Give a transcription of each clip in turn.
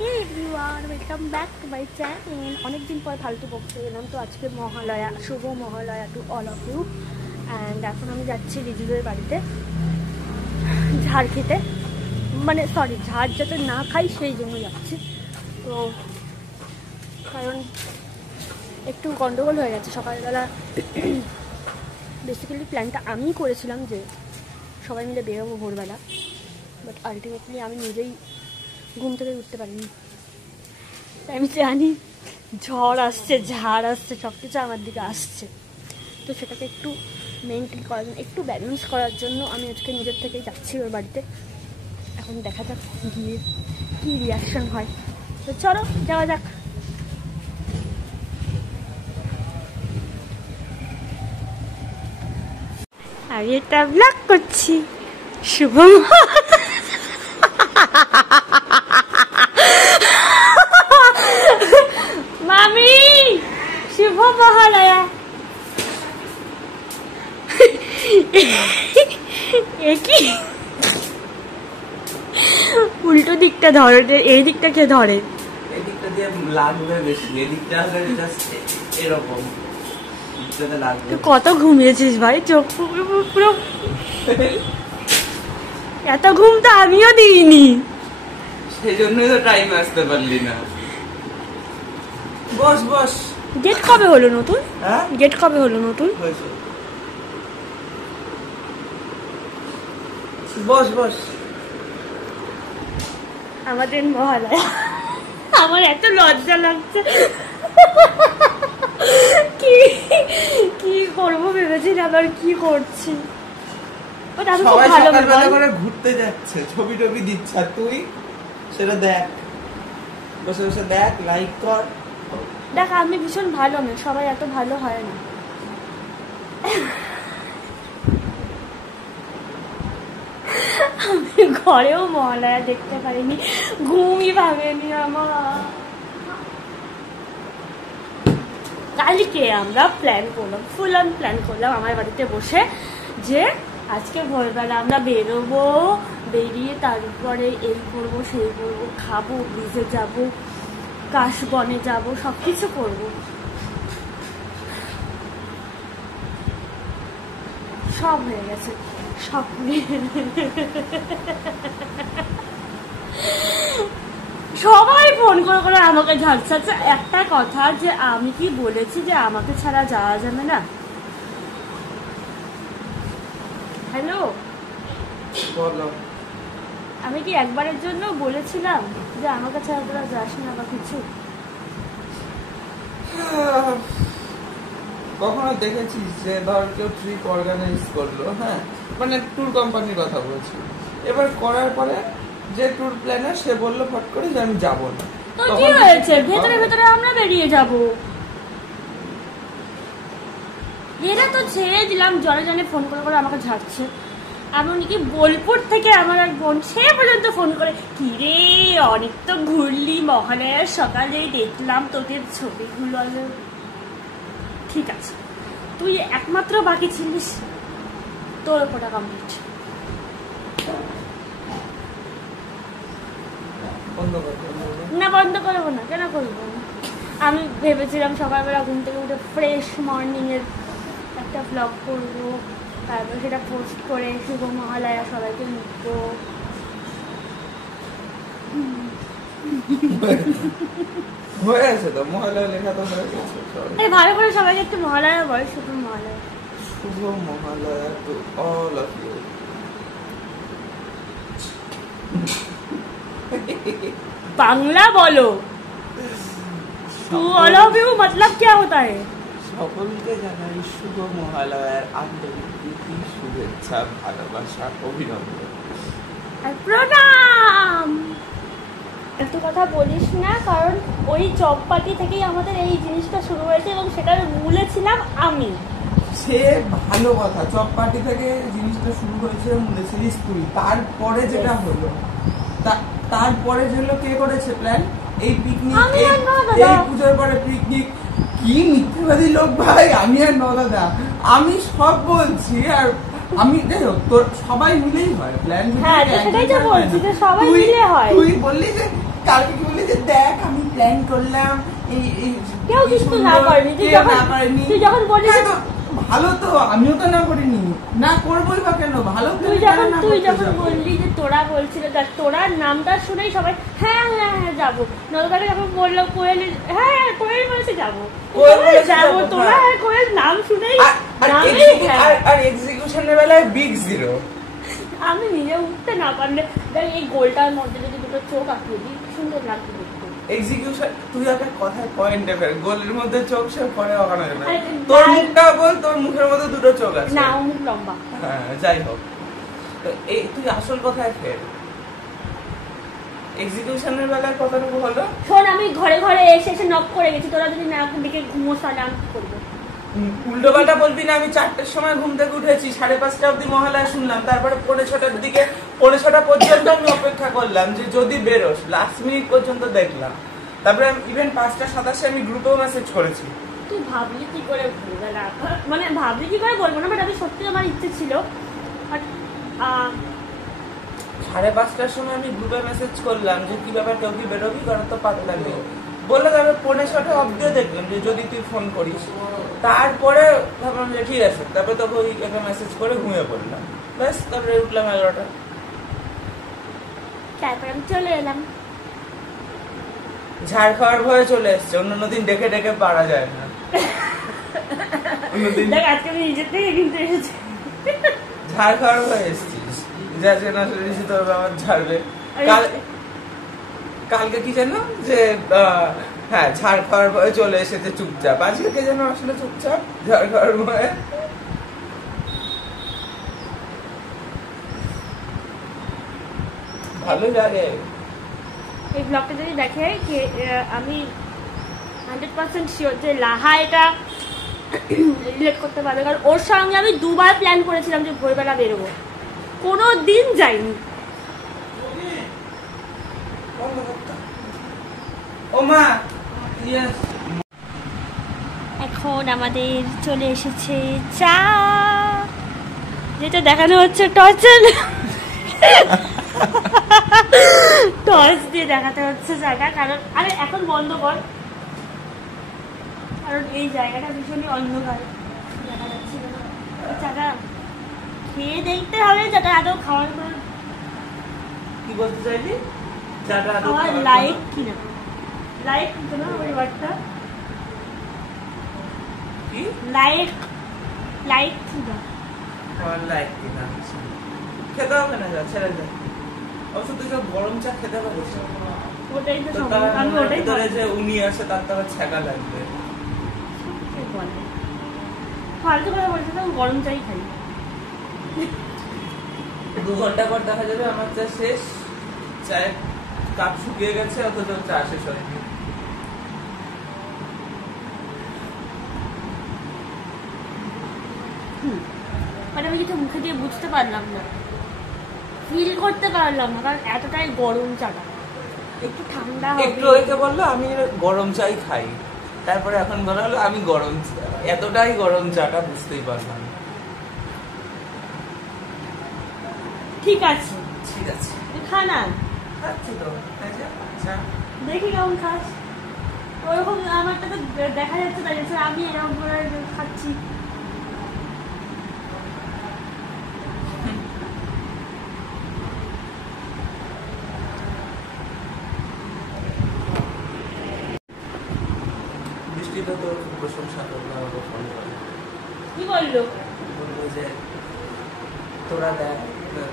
Welcome back to my channel. অনেকদিন পর ফালতু বকতে গেলাম, তো আজকে মহালয়া, শুভ Mahalaya to all of you. And এখন আমি যাচ্ছি রিজুদের বাড়িতে ঝাড় খেতে, মানে সরি ঝাড় যাতে না খাই সেই জন্য যাচ্ছি। তো কারণ একটু গন্ডগোল হয়ে গেছে সকালবেলা। বেসিক্যালি প্ল্যানটা আমিই করেছিলাম যে সবাই মিলে বেরোবো ভোরবেলা, বাট আলটিমেটলি আমি নিজেই ঘুম থেকে উঠতে পারিনি। আমি জানি ঝড় আসছে, ঝাড় আসছে, সব কিছু আমার দিকে আসছে, তো সেটাকে একটু মেনটেন করার জন্য, একটু ব্যালেন্স করার জন্য আমি আজকে নিজের থেকেই যাচ্ছি ওর বাড়িতে। এখন দেখা যাক গিয়ে কী রিয়াকশন হয়, তো চলো যাওয়া যাক। আমি এটা ব্লগ করছি, শুভ মামি, শুভ মহালয়া। কি উল্টো দিকটা ধরো, এই দিকটা কে ধরে? এই দিকটা দিয়ে লাগবে বেশি, এই দিকটা জাস্ট এরকম লাগবে। কত ঘুমিয়েছিস ভাই, চোখ পুরো এত ঘুম তো আমিও দিইনি, সেই জন্যই তো টাইম আসতে পারলি না। বস বস। গেট কবে হলো নতুন? হ্যাঁ গেট কবে হলো নতুন? বস বস। আমাদের মহালয়া, আমার এত লজ্জা লাগছে। কি কি করবো ভেবেছিলাম, আর কি করছি। সবাই সকালবেলা করে ঘুরতে যাচ্ছে, ছবি টবি দিচ্ছে, আর তুই সেটা দেখ, বসে বসে দেখ, লাইক কর। দেখ আমি ভীষণ ভালো না, সবাই এত ভালো হয় না। আমি ঘরেও মহালয়া দেখতে পারিনি, ঘুমই ভাঙেনি আমার। কালকে আমরা প্ল্যান করলাম, ফুল অন প্ল্যান করলাম আমার বাড়িতে বসে, যে আজকে ভোরবেলা আমরা বেরোবো, বেরিয়ে তারপরে এই করবো সেই করবো, খাবো, ব্রিজে যাবো, কাশবনে যাবো, সব কিছু করবো। সব হয়ে গেছে, সব সবাই ফোন করে করে আমাকে ঝাড়ছাচ্ছে। একটা কথা, যে আমি কি বলেছি যে আমাকে ছাড়া যাওয়া যাবে না? হ্যালো, আমি কি একবারের জন্য বলেছিলাম যে আমাকে ছাড়া তোরা যাস না বা কিছু? কখনো দেখেছিস যে ধর কেউ ট্রিপ অর্গানাইজ করলো, হ্যাঁ মানে ট্যুর কোম্পানির কথা বলছি, এবার করার পরে যে ট্যুর প্ল্যানার সে বললো ফট করে যে আমি যাবো না, তো কি হয়েছে, ভেতরে ভেতরে আমরা বেরিয়ে যাব। এরা তো ছেড়ে দিলাম, জনে জনে ফোন করে করে আমাকে ঝাড়ছে। এমনকি বোলপুর থেকে আমার এক বোন, সে পর্যন্ত ফোন করে, কি রে অনেক তো ঘুরলি, মহালয়ার সকালে দেখলাম তোদের ছবিগুলো। ঠিক আছে, তুই একমাত্র বাকি ছিলিস, তোর ওটা কমপ্লিট। না বন্ধ করবো না, কেন করবো? আমি ভেবেছিলাম সকালবেলা ঘুম থেকে উঠে ফ্রেশ মর্নিং এর একটা ব্লগ করবো, তারপর সেটা পোস্ট করে শুভ মহালয়া সবাইকে লিখবো। হয়ে গেছে তো, মহালয়া লেখা তো হয়ে গেছে। এই ভালো করে সবাইকে একটু মহালয়া বল, শুভ মহালয়া। শুভ Mahalaya to all of you. Bangla বলো, টু অল অফ ইউ मतलब क्या होता है? সকলকে জানাই শুভ মহালয়ার আন্তরিক প্রীতি, শুভেচ্ছা, ভালোবাসা, অভিনন্দন আর প্রণাম। এত কথা বলিস না, কারণ ওই চপপাটি থেকেই আমাদের এই জিনিসটা শুরু হয়েছে এবং সেটার মূলে ছিলাম আমি। সে ভালো কথা, চপপাটি থেকে জিনিসটা শুরু হয়েছে, মূলে ছিলিস তুই। তারপরে যেটা হলো, তারপরে যেগুলো কে করেছে প্ল্যান, এই পিকনিক, এই পুজোর পরে পিকনিক, কি মিথ্যাবাদী লোক ভাই। আমি আর নদাদা, আমি সব বলছি, আর আমি যাই হোক, তোর সবাই মিলেই হয় প্ল্যান। হ্যাঁ সেটাই তো বলছি, যে সবাই মিলে হয়। তুই বললি যে কালকে কি বললি যে প্ল্যান করলাম, কেউ কিছু না করেনি, তুই যখন বলিস ভালো তো, আমিও তো না করিনি, না করবোই বা কেন, ভালো তুই যখন বললি যে তোরা বলছিল, তোরার নামটা শুনেই সবাই হ্যাঁ হ্যাঁ হ্যাঁ যাবো, নলকাটা যখন বললো কোয়েল, হ্যাঁ কোয়েল বলেছে যাবো, যাবো, তোরা কোয়েল নাম শুনেই আর এক্সিকিউশনের বেলায় বিগ জিরো। আমি নিজে উঠতে না পারলে দেখ এই গোলটার মধ্যে যদি দুটো চোখ আঁকিয়ে দিই সুন্দর লাগবে দেখতে। এক্সিকিউশন তুই আগে কথায় পয়েন্টে ফের, গোলের মধ্যে চোখ সে পরে ওখানে যাবে, তোর মুখটা বল, তোর মুখের মধ্যে দুটো চোখ আছে না, ও মুখ লম্বা। হ্যাঁ যাই হোক, তো এই তুই আসল কথায় ফের, এক্সিকিউশনের বেলায় কতটুকু হলো শোন, আমি ঘরে ঘরে এসে এসে নক করে গেছি, তোরা যদি না দিকে ঘুমোস তাহলে আমি কি করবো? উল্টো পাল্টা বলবি না, আমি 4টের সময় ঘুম থেকে উঠেছি, 5:30 অব্দি মহালয়া শুনলাম, তারপরে 6:45 দিকে 6:45 পর্যন্ত আমি অপেক্ষা করলাম যে যদি বেরোস, লাস্ট মিনিট পর্যন্ত দেখলাম, তারপরে ইভেন 5:27 আমি গ্রুপেও মেসেজ করেছি। তুই ভাবলি কি করে ভোরবেলা, মানে ভাবলি কি করে বলবো না, বাট আমি সত্যি আমার ইচ্ছে ছিল, বাট 5:30টার সময় আমি গ্রুপে মেসেজ করলাম যে কি ব্যাপার, কেউ কি বেরোবি, কারণ তো পাতলা নেই বললো, তারপরে 6:45 অব্দিও দেখলাম যে যদি তুই ফোন করিস, তারপরে ভাবলাম যে ঠিক আছে, তারপরে তোকে ওই একটা মেসেজ করে ঘুমিয়ে পড়লাম, ব্যাস, তারপরে উঠলাম 11টা, তারপরে আমি চলে এলাম। ঝাড় খাওয়ার ভয়ে চলে এসছে, অন্য দিন ডেকে ডেকে পারা যায় না। দেখ আজকে আমি নিজের থেকে কিন্তু এসেছি, ঝাড় খাওয়ার ভয়ে এসছিস, যা চেনা শুনেছি তোর আমার ঝাড়বে। কালকে কি জানো যে হ্যাঁ ঝাড় খাওয়ার ভয়ে চলে এসেছে চুপচাপ, আজকে কে যেন আসলে চুপচাপ ঝাড় খাওয়ার ভয়ে। ভালো লাগে এই ব্লগটা যদি দেখে আমি 100% শিওর যে লাহা এটা রিলেট করতে পারবে, কারণ ওর সঙ্গে আমি 2বার প্ল্যান করেছিলাম যে ভোরবেলা বেরোবো, কোনো দিন যাইনি। এখন আমাদের চলে এসেছে চা, যেটা দেখানো হচ্ছে টর্চের টর্চ দিয়ে দেখাতে হচ্ছে জায়গা, কারণ আরে এখন বন্ধ কর, কারণ এই জায়গাটা ভীষণই অন্ধকার, দেখা যাচ্ছে না। চাটা খেয়ে দেখতে হবে, চাটা আদৌ খাওয়ার পর কি বলতে চাইলি, চাটা আদৌ খাওয়ার লাইক কিনা, লাইক কিন্তু না ওই ওয়ার্ডটা, কি লাইক, লাইক কিনা, খাওয়ার লাইক কিনা, খেতে হবে না, যা ছেড়ে দে। অবশ্য তুই সব গরম চা খেতে পারিস, ওটাই তো সমস্যা, আমি ওটাই ধরে যে উনি আসে তার তো আবার ছ্যাঁকা লাগবে, ফালতু করে বলছে তো গরম চাই খাই। 2 ঘন্টা পর দেখা যাবে আমার চা শেষ, চায়ের কাপ শুকিয়ে গেছে, অথচ চা শেষ হয়নি। মানে আমি কিছু মুখে দিয়ে বুঝতে পারলাম না, ফিল করতে পারলাম না, কারণ এতটাই গরম চাটা, একটু ঠান্ডা একটু একে বললো আমি গরম চাই খাই, তারপরে এখন বলা হলো আমি গরম, এতটাই গরম চাটা বুঝতেই পারলাম। ঠিক আছে ঠিক আছে, খা না, খাচ্ছি তো, আচ্ছা দেখি কেমন খাস, ওরকম আমারটা তো দেখা যাচ্ছে, তাই জন্য আমি এরকম করে খাচ্ছি। বৃষ্টিটা তো প্রশংসা করলো, আমাকে ফোন করে কি বললো, বললো যে তোরা দেখ,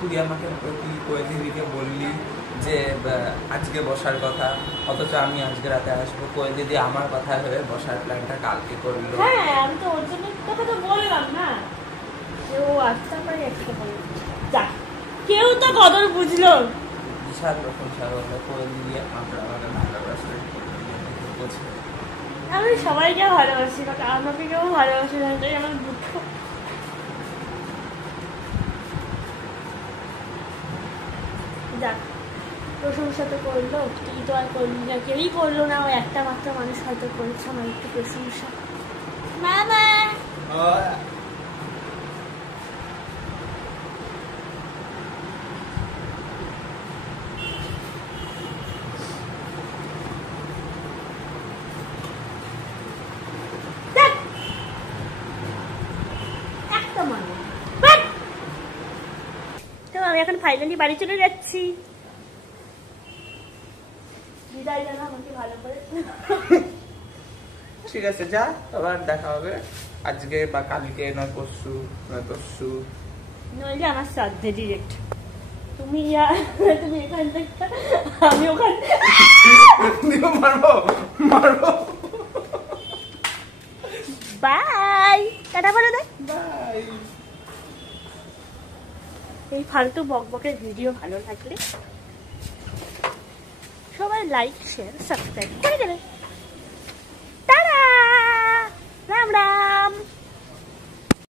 তুই আমাকে তুই কোয়েদিদিকে বললি যে আজকে বসার কথা, অথচ আমি আজকে রাতে আসবো, কোয়েদিদি আমার কথা ভেবে বসার প্ল্যানটা কালকে করলো। হ্যাঁ আমি তো ওর জন্য কথা তো বললাম না, যে ও আসতে পারে একটা বলে, যা কেউ তো কদর বুঝলো, বিশাল প্রশংসা করলো কোয়েদিদি, আমরা ভালোবাসি, আমি সবাইকে ভালোবাসি, বাট আমাকে কেউ ভালোবাসি না, এটাই আমার দুঃখ। যাক, প্রশংসা তো করলো, তুই তো আর করলি না, কেউই করলো না, ওই একটা মাত্র মানুষ হয়তো করেছে আমার একটু প্রশংসা। মামা এখন ফাইনালি বাড়ি চলে যাচ্ছি। বিদায় জানা আমাকে ভালো করে। ঠিক আছে, যা, আবার দেখা হবে আজকে বা কালকে, নয় পরশু, নয় তরশু, নইলে আমার শ্রাদ্ধে ডিরেক্ট। তুমি তুমি এখান থেকে, আমি ওখান মারবো মারবো। বাই, টাটা বলে দে। বাই। এই ফালতু বকবকের ভিডিও ভালো লাগলে সবাই লাইক, শেয়ার, সাবস্ক্রাইব করে দেবে।